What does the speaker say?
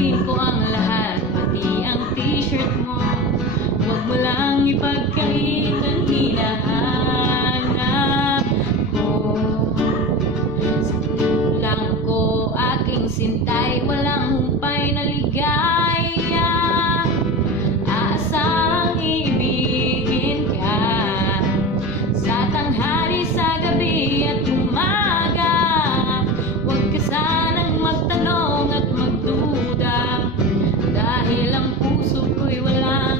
Tanggapin ko ang lahat, pati ang t-shirt mo. Huwag mo lang ipagkait ang hinahanap ko. Sa lang ko aking sintay, walang humpay na ligaya. Aasahang ibigin ka sa tanghali, sa gabi at umaga. Huwag ka sanang magtanong at magduda, dahil ang puso ko'y walang